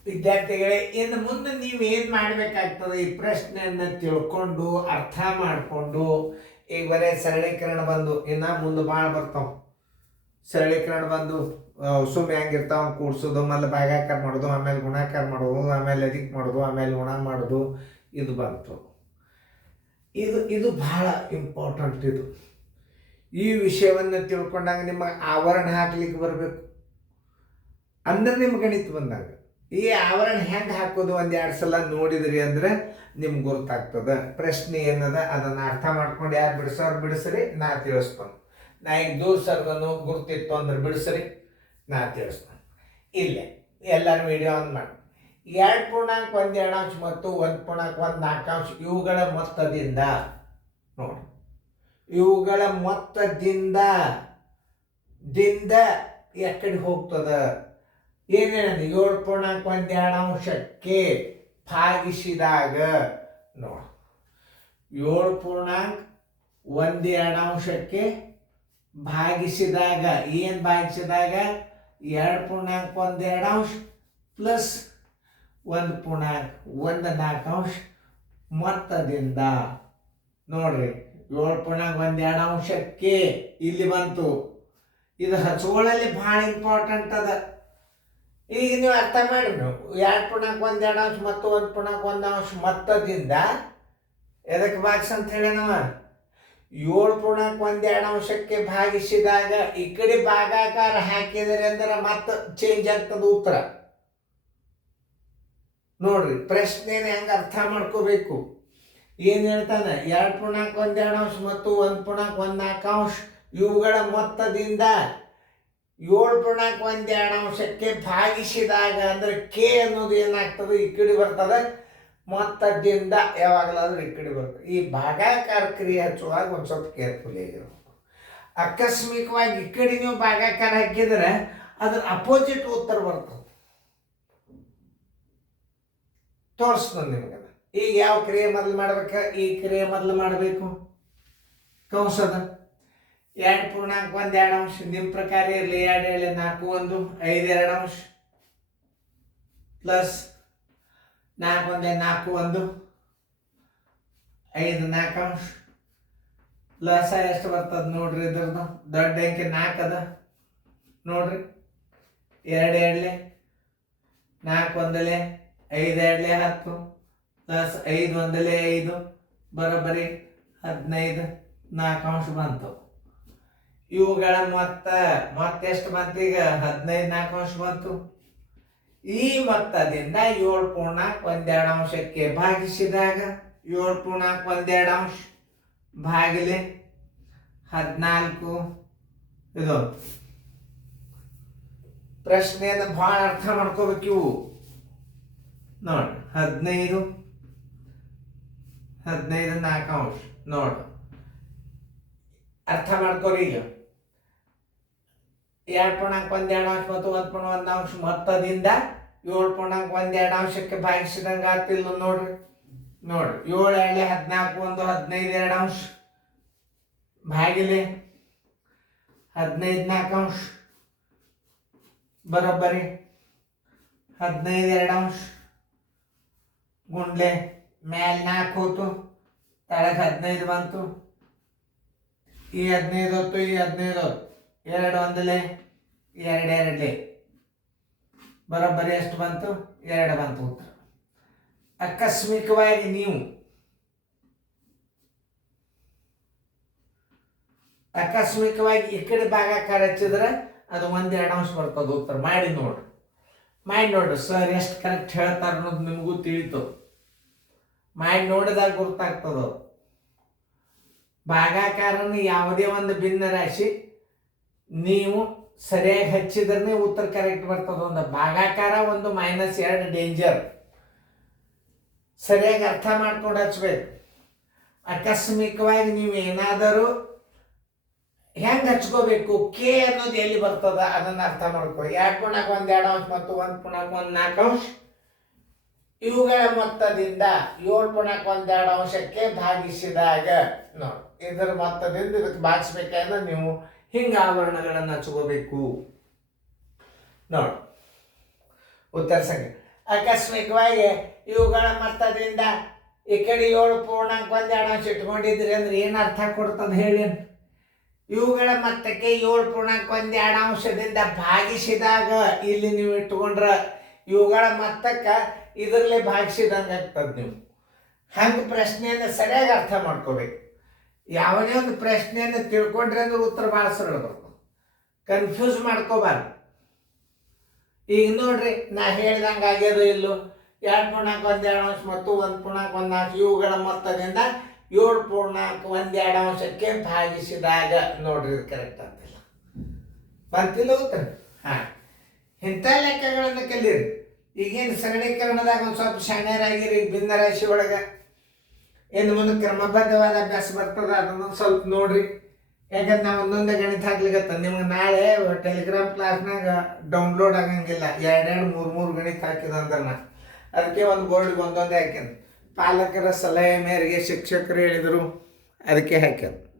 ವಿದ್ಯಾರ್ಥಿಗಳೇ, ಇನ್ನು ಮುಂದೆ ನೀವು ಏನು ಮಾಡಬೇಕಾಗ್ತದೆ, ಈ ಪ್ರಶ್ನೆಯನ್ನು ತಿಳ್ಕೊಂಡು ಅರ್ಥ ಮಾಡಿಕೊಂಡು, ಈಗ ಬರೀ ಸರಳೀಕರಣ ಬಂದು ಇನ್ನು ಮುಂದೆ ಭಾಳ ಬರ್ತಾವೆ. ಸರಳೀಕರಣ ಬಂದು ಸುಮ್ಮನೆ ಹೆಂಗಿರ್ತಾವೆ ಕೂಡ್ಸೋದು, ಆಮೇಲೆ ಭಾಗಾಕಾರ ಮಾಡೋದು, ಆಮೇಲೆ ಗುಣಾಕಾರ ಮಾಡೋದು, ಆಮೇಲೆ ಅಧಿಕ ಮಾಡೋದು, ಆಮೇಲೆ ಗುಣ ಮಾಡೋದು, ಇದು ಬಂತು. ಇದು ಭಾಳ ಇಂಪಾರ್ಟೆಂಟ್. ಈ ವಿಷಯವನ್ನು ತಿಳ್ಕೊಂಡಾಗ ನಿಮಗೆ ಆವರಣ ಹಾಕ್ಲಿಕ್ಕೆ ಬರಬೇಕು. ಅಂದ್ರೆ ನಿಮ್ಗೆ ಗಣಿತ ಬಂದಾಗ ಈ ಆವರಣ ಹೆಂಗೆ ಹಾಕೋದು ಒಂದೆರಡು ಸಲ ನೋಡಿದ್ರಿ ಅಂದ್ರೆ ನಿಮ್ಗೆ ಗೊತ್ತಾಗ್ತದೆ. ಪ್ರಶ್ನೆ ಏನದ ಅದನ್ನು ಅರ್ಥ ಮಾಡ್ಕೊಂಡು ಯಾರು ಬಿಡಿಸೋರು ಬಿಡಿಸ್ರಿ, ನಾ ತಿಳಿಸ್ತಾನೆ. ನಾ ಈಗ ದೂರ ಸರ್ಗನು ಗುರ್ತಿತ್ತು ಅಂದ್ರೆ ಬಿಡಿಸ್ರಿ, ನಾ ತಿಳಿಸ್ತಾನೆ. ಇಲ್ಲೇ ಎಲ್ಲರೂ ವಿಡಿಯೋ ಆನ್ ಮಾಡಿ 2.1 ಮತ್ತು 1.14 ಇವುಗಳ ಮೊತ್ತದಿಂದ ನೋಡಿ, ಇವುಗಳ ಮೊತ್ತದಿಂದ ಎಕ್ಕಡೆ ಹೋಗ್ತದ ಏನು ಹೇಳಿದೆ? 7.1 ಭಾಗಿಸಿದಾಗ ನೋಡಿ, 7.1 ಭಾಗಿಸಿದಾಗ ಏನು ಭಾಗಿಸಿದಾಗ 2.12 ಪ್ಲಸ್ 1.14 ಮೊತ್ತದಿಂದ ನೋಡ್ರಿ, 7.12 ಇಲ್ಲಿ ಬಂತು. ಇದು ಹಚ್ಕೊಳ್ಳಲ್ಲಿ ಭಾಳ ಇಂಪಾರ್ಟೆಂಟ್ ಅದ. ಈಗ ನೀವು ಅರ್ಥ ಮಾಡಿ, ನೀವು 2.12 ಮತ್ತು 1.1 ಮೊತ್ತದಿಂದ ಎದಕ್ಕೆ ಭಾಗಿಸ್ ಅಂತ ಹೇಳಿ ನಾವು 7.12 ಭಾಗಿಸಿದಾಗ ಈ ಕಡೆ ಭಾಗಾಕಾರ ಹಾಕಿದರೆ ಅಂದ್ರೆ ಮತ್ತೆ ಚೇಂಜ್ ಆಗ್ತದೆ ಉತ್ತರ. ನೋಡ್ರಿ, ಪ್ರಶ್ನೆನ ಹೆಂಗೆ ಅರ್ಥ ಮಾಡ್ಕೋಬೇಕು. ಏನು ಹೇಳ್ತಾನೆ? 2.12 ಮತ್ತು 1.14 ಇವುಗಳ ಮೊತ್ತದಿಂದ 7.12 ಭಾಗಿಸಿದಾಗ ಅಂದ್ರೆ ಕೆ ಅನ್ನೋದು ಏನಾಗ್ತದೆ, ಈ ಕಡೆ ಬರ್ತದೆ. ಮೊತ್ತದಿಂದ ಯಾವಾಗಲಾದ್ರೂ ಈ ಕಡೆ ಬರ್ತದೆ. ಈ ಭಾಗಾಕಾರ ಕ್ರಿಯೆ ಹಚ್ಚುವಾಗ ಒಂದು ಸ್ವಲ್ಪ ಕೇರ್ಫುಲ್ ಆಗಿರ್ಬೇಕು. ಆಕಸ್ಮಿಕವಾಗಿ ಈ ಕಡೆ ನೀವು ಭಾಗಾಕಾರ ಹಾಕಿದ್ರೆ ಅದ್ರ ಅಪೋಸಿಟ್ ಉತ್ತರ ಬರ್ತದೆ. ತೋರಿಸ್ತಾನೆ ನಿಮ್ಗೆ. ಈಗ ಯಾವ ಕ್ರಿಯೆ ಮೊದಲು ಮಾಡ್ಬೇಕ? ಈ ಕ್ರಿಯೆ ಮೊದಲು ಮಾಡಬೇಕು. ಕಂಸದ 2.12 ನಿಮ್ಮ ಪ್ರಕಾರ ಇರಲಿ. 2 4 1 5 2 ಪ್ಲಸ್ 4 1 4 1 5 4 ಪ್ಲಸ್ ಎಷ್ಟು ಬರ್ತದೆ ನೋಡ್ರಿ. ಇದ್ರದ್ದು ದೊಡ್ಡ ಅಂಕೆ 4 ಅದ ನೋಡ್ರಿ. 2 2 4 1 5 2 10 ಪ್ಲಸ್ 5 1 5 ಬರೋಬ್ಬರಿ 15 4 ಬಂತು. ಇವುಗಳ ಮೊತ್ತೆಷ್ಟು ಬಂತು? ಈಗ 15 4 ಬಂತು. ಈ ಮೊತ್ತದಿಂದ 7.12 ಭಾಗಿಸಿದಾಗ 7.12 ಭಾಗಿಲೆ 14. ಇದು ಪ್ರಶ್ನೆಯನ್ನು ಭಾಳ ಅರ್ಥ ಮಾಡ್ಕೋಬೇಕು. ಇವು ನೋಡಿ, 15 4 ನೋಡಿ, ಅರ್ಥ ಮಾಡ್ಕೋರಿ. ಈಗ 2.12 ಮತ್ತು 1.1 ಮೊತ್ತದಿಂದ 7.12 ಭಾಗಿಸಿದಂಗೆ ಆಗ್ತಿಲ್ಲ ನೋಡ್ರಿ. 7 2 14 1 15 2 ಭಾಗಿಲೆ 15 4 ಬರೋಬ್ಬರಿ 15 2 ಗುಂಡ್ಲೆ ಮೇಲೆ 4 ಹೋತು, ತಳಗೆ 15 ಬಂತು. ಈ 15 ಹೊತ್ತು, ಈ 15 ಹೊತ್ತು, 2 1 2 2 ಬರೋಬ್ಬರಿ ಎಷ್ಟು ಬಂತು? 2 ಬಂತು ಉತ್ತರ. ಆಕಸ್ಮಿಕವಾಗಿ ನೀವು ಈ ಕಡೆ ಭಾಗಾಕಾರ ಹಚ್ಚಿದ್ರೆ ಅದು 1 2 ಬರ್ತದೆ ಉತ್ತರ. ಮಾಡಿ ನೋಡ್ರಿ ಸರ್ ಎಷ್ಟು ಕರೆಕ್ಟ್ ಹೇಳ್ತಾರೆ ಅನ್ನೋದು ನಿಮಗೂ ತಿಳಿತು. ಮಾಡಿ ನೋಡಿದಾಗ ಗೊತ್ತಾಗ್ತದ. ಭಾಗಾಕಾರನ ಯಾವುದೇ ಒಂದು ಭಿನ್ನ ರಾಶಿ ನೀವು ಸರಿಯಾಗಿ ಹಚ್ಚಿದ್ರೆ ಉತ್ತರ ಕರೆಕ್ಟ್ ಬರ್ತದೆ. ಒಂದು ಭಾಗಾಕಾರ, ಒಂದು -2 ಡೇಂಜರ್. ಸರಿಯಾಗಿ ಅರ್ಥ ಮಾಡ್ಕೊಂಡು ಹಚ್ಬೇಕು. ಆಕಸ್ಮಿಕವಾಗಿ ನೀವು ಏನಾದರೂ ಹೆಂಗೆ ಹಚ್ಕೋಬೇಕು, ಕೆ ಅನ್ನೋದು ಎಲ್ಲಿ ಬರ್ತದ ಅದನ್ನು ಅರ್ಥ ಮಾಡ್ಕೊ. 2.12 ಮತ್ತು 1.14 ಇವುಗಳ ಮೊತ್ತದಿಂದ 7.12 ಭಾಗಿಸಿದಾಗ ನೋಡಿ, ಇದರ ಮೊತ್ತದಿಂದ ಇದಕ್ಕೆ ಭಾಗಿಸ್ಬೇಕಂದ್ರೆ ನೀವು ಹಿಂಗೆ ಆವರಣಗಳನ್ನು ಹಚ್ಕೋಬೇಕು ನೋಡಿ. ಉತ್ತರ ಸಂಖ್ಯೆ ಆಕಸ್ಮಿಕವಾಗಿ ಇವುಗಳ ಮೊತ್ತದಿಂದ ಈ ಕಡೆ 7.1 ಇಟ್ಕೊಂಡಿದ್ರಿ ಅಂದ್ರೆ ಏನು ಅರ್ಥ ಕೊಡ್ತದೆ ಹೇಳಿ. ಇವುಗಳ ಮೊತ್ತಕ್ಕೆ 7.1 ಭಾಗಿಸಿದಾಗ ಇಲ್ಲಿ ನೀವು ಇಟ್ಕೊಂಡ್ರ ಇವುಗಳ ಮೊತ್ತಕ್ಕೆ ಇದರಲ್ಲೇ ಭಾಗಿಸಿದಂಗೆ ಆಗ್ತದೆ. ನೀವು ಹಂಗೆ ಪ್ರಶ್ನೆಯನ್ನು ಸರಿಯಾಗಿ ಅರ್ಥ ಮಾಡ್ಕೋಬೇಕು. ಯಾವುದೇ ಒಂದು ಪ್ರಶ್ನೆಯನ್ನು ತಿಳ್ಕೊಂಡ್ರೆ ಅಂದ್ರೆ ಉತ್ತರ ಭಾಳ ಸರಳ ಬರ್ತದೆ, ಕನ್ಫ್ಯೂಸ್ ಮಾಡ್ಕೋಬಾರ್ದು. ಈಗ ನೋಡ್ರಿ, ನಾ ಹೇಳ್ದಂಗೆ ಆಗ್ಯದು ಇಲ್ಲೋ 2.1 ಮತ್ತು 1.1 ಇವುಗಳ ಮೊತ್ತದಿಂದ 7.1 ಭಾಗಿಸಿದಾಗ ನೋಡ್ರಿ ಇದು ಕರೆಕ್ಟ್ ಅಂತಿಲ್ಲ ಬಂತಿಲ್ಲ ಉತ್ತರ. ಹಾಂ, ಇಂಥ ಲೆಕ್ಕಗಳನ್ನು ಕಲೀರಿ. ಈಗೇನು ಸರಳೀಕರಣದಾಗ ಒಂದು ಸ್ವಲ್ಪ ಶಾಣ್ಯರಾಗಿರಿ. ಭಿನ್ನರಾಶಿ ಒಳಗೆ ಇನ್ನು ಮುಂದೆ ಕ್ರಮಬದ್ಧವಾದ ಅಭ್ಯಾಸ ಬರ್ತದೆ, ಅದನ್ನು ಸ್ವಲ್ಪ ನೋಡ್ರಿ. ಯಾಕಂದ್ರೆ ನಾವು ಒಂದೊಂದೇ ಗಣಿತ ಹಾಕ್ಲಿಕ್ಕೆ ನಿಮ್ಗೆ ನಾಳೆ ಟೆಲಿಗ್ರಾಮ್ ಕ್ಲಾಸ್ನಾಗ ಡೌನ್ಲೋಡ್ ಆಗಂಗಿಲ್ಲ. 2 3 ಗಣಿತ ಹಾಕಿದಂದ್ರೆ ಅದಕ್ಕೆ ಒಂದು ಬೋರ್ಡಿಗೆ ಒಂದೊಂದೇ ಹಾಕ್ಯಾನ. ಪಾಲಕರ ಸಲಹೆ ಮೇರೆಗೆ ಶಿಕ್ಷಕರು ಹೇಳಿದರು, ಅದಕ್ಕೆ ಹಾಕ್ಯಾನ.